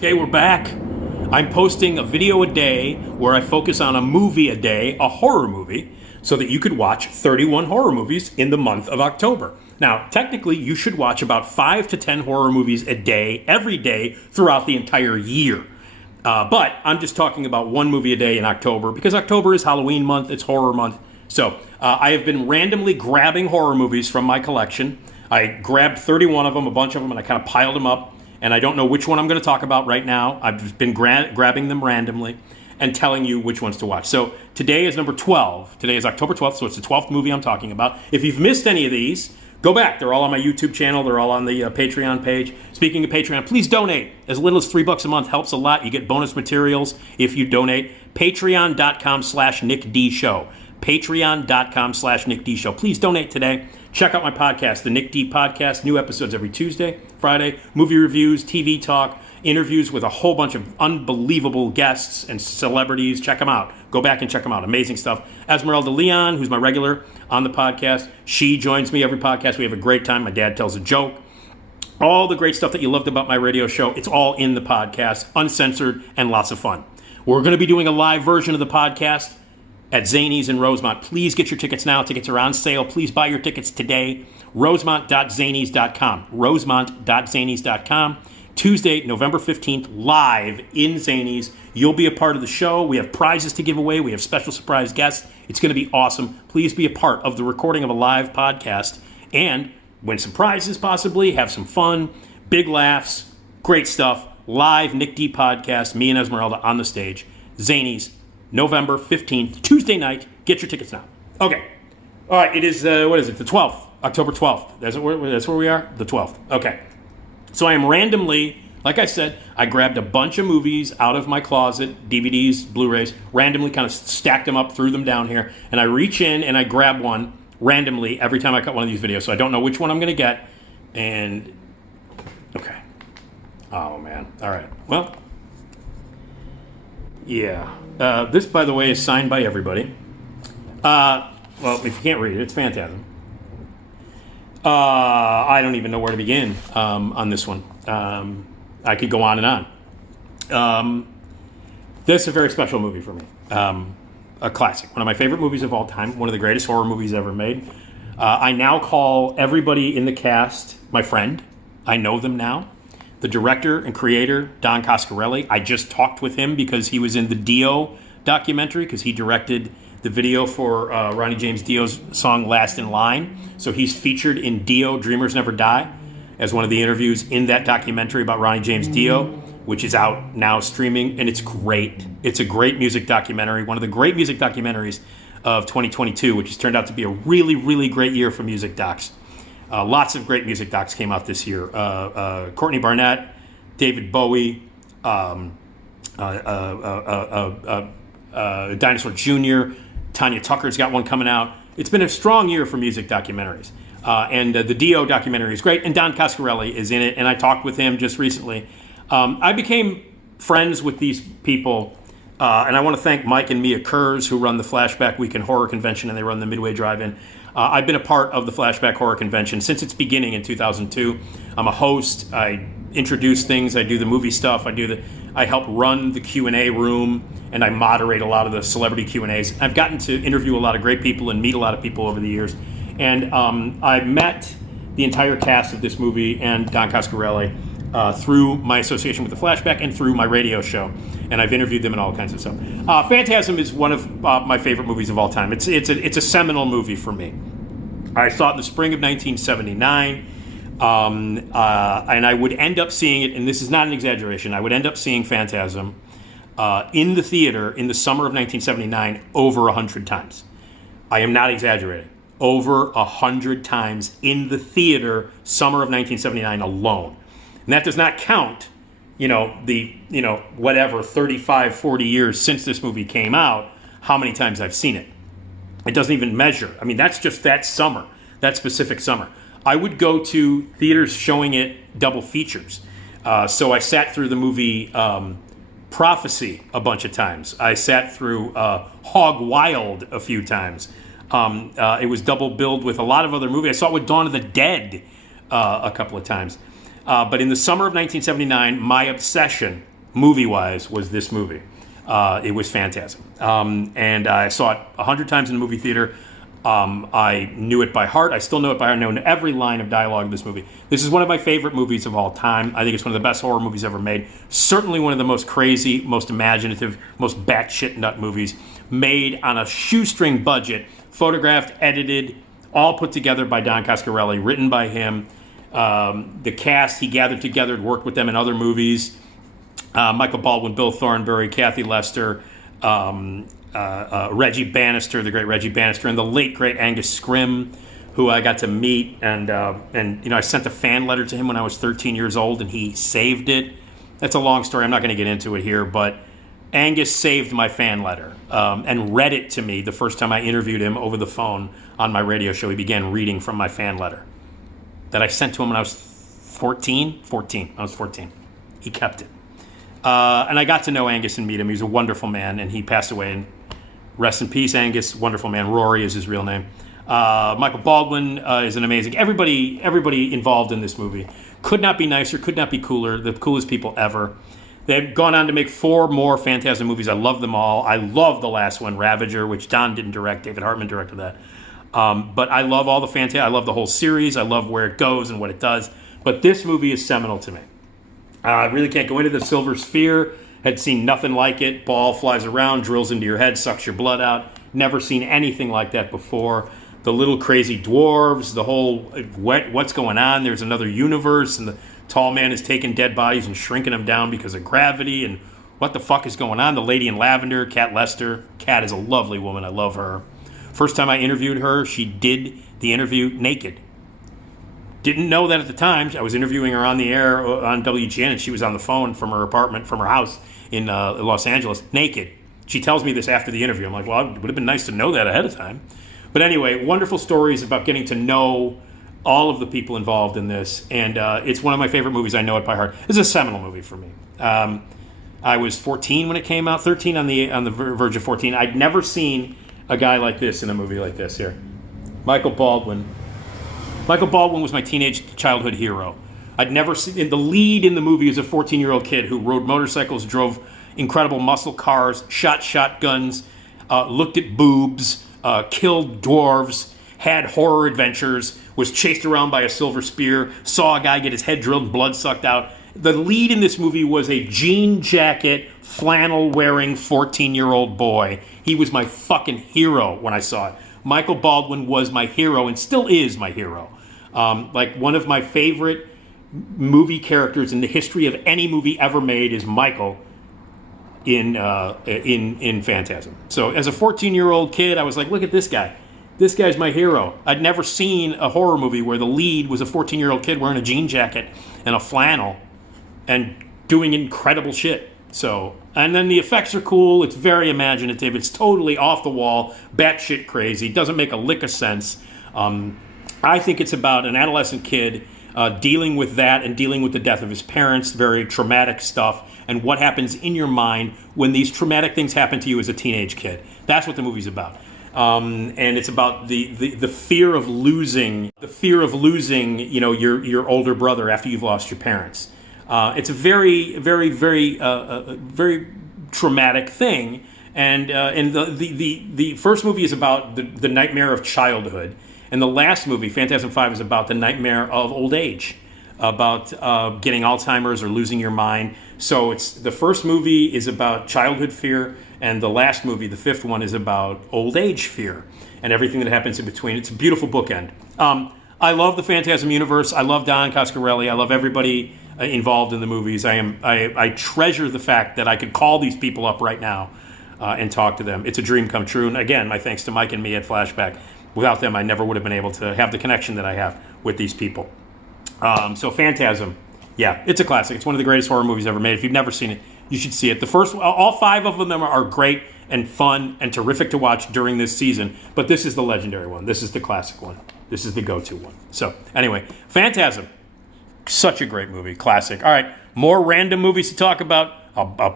Okay, we're back. I'm posting a video a day where I focus on a movie a day, a horror movie, so that you could watch 31 horror movies in the month of October. Now, technically, you should watch about 5 to 10 horror movies a day, every day, throughout the entire year. But I'm just talking about one movie a day in October, because October is Halloween month, it's horror month. So I have been randomly grabbing horror movies from my collection. I grabbed 31 of them, a bunch of them, and I kind of piled them up. And I don't know which one I'm going to talk about right now. I've just been grabbing them randomly and telling you which ones to watch. So today is number 12. Today is October 12th, so it's the 12th movie I'm talking about. If you've missed any of these, go back. They're all on my YouTube channel. They're all on the Patreon page. Speaking of Patreon, please donate. As little as $3 a month helps a lot. You get bonus materials if you donate. Patreon.com/NickDShow. Patreon.com/NickDShow. Please donate today. Check out my podcast, the Nick D Podcast. New episodes every Tuesday, Friday. Movie reviews, TV talk, interviews with a whole bunch of unbelievable guests and celebrities. Check them out. Go back and check them out. Amazing stuff. Esmeralda Leon, who's my regular on the podcast. She joins me every podcast. We have a great time. My dad tells a joke. All the great stuff that you loved about my radio show, it's all in the podcast, uncensored and lots of fun. We're going to be doing a live version of the podcast at Zanies in Rosemont. Please get your tickets now. Tickets are on sale. Please buy your tickets today. Rosemont.zanies.com. Rosemont.zanies.com. Tuesday, November 15th, live in Zanies. You'll be a part of the show. We have prizes to give away. We have special surprise guests. It's going to be awesome. Please be a part of the recording of a live podcast and win some prizes possibly. Have some fun. Big laughs. Great stuff. Live Nick D Podcast. Me and Esmeralda on the stage. Zanies. November 15th, Tuesday night. Get your tickets now. Okay. All right, it is, what is it, the 12th, October 12th. That's where we are? The 12th. Okay. So I am randomly, like I said, I grabbed a bunch of movies out of my closet, DVDs, Blu-rays, randomly kind of stacked them up, threw them down here, and I reach in and I grab one randomly every time I cut one of these videos. So I don't know which one I'm going to get. And, okay. Oh, man. All right. Well, yeah. This, by the way, is signed by everybody. Well, if you can't read it, it's Phantasm. I don't even know where to begin on this one. I could go on and on. This is a very special movie for me. A classic. One of my favorite movies of all time. One of the greatest horror movies ever made. I now call everybody in the cast my friend. I know them now. The director and creator, Don Coscarelli, I just talked with him because he was in the Dio documentary, because he directed the video for Ronnie James Dio's song Last in Line. So he's featured in Dio, Dreamers Never Die, as one of the interviews in that documentary about Ronnie James Dio, which is out now streaming, and it's great. It's a great music documentary, one of the great music documentaries of 2022, which has turned out to be a really, really great year for music docs. Lots of great music docs came out this year. Courtney Barnett, David Bowie, Dinosaur Jr., Tanya Tucker's got one coming out. It's been a strong year for music documentaries. And the Dio documentary is great, and Don Coscarelli is in it, and I talked with him just recently. I became friends with these people, and I want to thank Mike and Mia Kurz, who run the Flashback Weekend Horror Convention, and they run the Midway Drive-In. I've been a part of the Flashback Horror Convention since its beginning in 2002. I'm a host. I introduce things. I do the movie stuff. I help run the Q&A room, and I moderate a lot of the celebrity Q&As. I've gotten to interview a lot of great people and meet a lot of people over the years. And I met the entire cast of this movie and Don Coscarelli through my association with the Flashback and through my radio show. And I've interviewed them and all kinds of stuff. Phantasm is one of my favorite movies of all time. It's a seminal movie for me. I saw it in the spring of 1979. And I would end up seeing it, and this is not an exaggeration, I would end up seeing Phantasm in the theater in the summer of 1979 over 100 times. I am not exaggerating. Over 100 times in the theater, summer of 1979 alone. And that does not count, whatever, 35, 40 years since this movie came out, how many times I've seen it. It doesn't even measure. I mean, that's just that summer, that specific summer. I would go to theaters showing it double features. So I sat through the movie Prophecy a bunch of times. I sat through Hog Wild a few times. It was double billed with a lot of other movies. I saw it with Dawn of the Dead a couple of times. But in the summer of 1979, my obsession movie-wise, was this movie. It was Phantasm. And I saw it 100 times in the movie theater. I knew it by heart. I still know it by heart. I know every line of dialogue of this movie. This is one of my favorite movies of all time. I think it's one of the best horror movies ever made. Certainly one of the most crazy, most imaginative, most batshit nut movies made on a shoestring budget, photographed, edited, all put together by Don Coscarelli, written by him. The cast he gathered together and worked with them in other movies. Michael Baldwin, Bill Thornbury, Kathy Lester, Reggie Bannister, the great Reggie Bannister, and the late great Angus Scrimm, who I got to meet, and I sent a fan letter to him when I was 13 years old, and he saved it. That's a long story. I'm not going to get into it here, but Angus saved my fan letter and read it to me the first time I interviewed him over the phone on my radio show. He began reading from my fan letter that I sent to him when I was 14. I was 14. He kept it. And I got to know Angus and meet him. He was a wonderful man, and he passed away. And rest in peace, Angus. Wonderful man. Rory is his real name. Michael Baldwin is an amazing. Everybody involved in this movie could not be nicer, could not be cooler. The coolest people ever. They've gone on to make 4 more Phantasm movies. I love them all. I love the last one, Ravager, which Don didn't direct. David Hartman directed that. But I love all the Phantasm. I love the whole series. I love where it goes and what it does. But this movie is seminal to me. I really can't go into the Silver Sphere. Had seen nothing like it. Ball flies around, drills into your head, sucks your blood out. Never seen anything like that before. The little crazy dwarves, the whole what's going on? There's another universe, and the tall man is taking dead bodies and shrinking them down because of gravity. And what the fuck is going on? The lady in lavender, Kat Lester. Kat is a lovely woman. I love her. First time I interviewed her, she did the interview naked. Didn't know that at the time. I was interviewing her on the air on WGN, and she was on the phone from her apartment, from her house in Los Angeles, naked. She tells me this after the interview. I'm like, well, it would have been nice to know that ahead of time. But anyway, wonderful stories about getting to know all of the people involved in this, and it's one of my favorite movies. I know it by heart. It's a seminal movie for me. I was 14 when it came out, 13 on the verge of 14. I'd never seen a guy like this in a movie like this here. Michael Baldwin. Michael Baldwin was my teenage childhood hero. I'd never seen... The lead in the movie is a 14-year-old kid who rode motorcycles, drove incredible muscle cars, shot shotguns, looked at boobs, killed dwarves, had horror adventures, was chased around by a silver spear, saw a guy get his head drilled and blood sucked out. The lead in this movie was a jean jacket, flannel-wearing 14-year-old boy. He was my fucking hero when I saw it. Michael Baldwin was my hero and still is my hero. Like one of my favorite movie characters in the history of any movie ever made is Michael in Phantasm. So as a 14-year-old kid, I was like, look at this guy. This guy's my hero. I'd never seen a horror movie where the lead was a 14-year-old kid wearing a jean jacket and a flannel and doing incredible shit. So, and then the effects are cool. It's very imaginative. It's totally off the wall, batshit crazy. Doesn't make a lick of sense. I think it's about an adolescent kid dealing with that and dealing with the death of his parents, very traumatic stuff, and what happens in your mind when these traumatic things happen to you as a teenage kid. That's what the movie's about. And it's about the fear of losing, your older brother after you've lost your parents. It's a very, very, very, very traumatic thing, and the first movie is about the nightmare of childhood, and the last movie, Phantasm 5, is about the nightmare of old age, about getting Alzheimer's or losing your mind. So it's the first movie is about childhood fear, and the last movie, the fifth one, is about old age fear and everything that happens in between. It's a beautiful bookend. I love the Phantasm universe. I love Don Coscarelli. I love everybody involved in the movies. I treasure the fact that I could call these people up right now and talk to them. It's a dream come true. And again, my thanks to Mike and me at Flashback. Without them, I never would have been able to have the connection that I have with these people. So Phantasm, yeah, it's a classic. It's one of the greatest horror movies ever made. If you've never seen it, you should see it. The first, all 5 of them are great and fun and terrific to watch during this season. But this is the legendary one. This is the classic one. This is the go-to one. So anyway, Phantasm. Such a great movie. Classic. All right, more random movies to talk about. I'll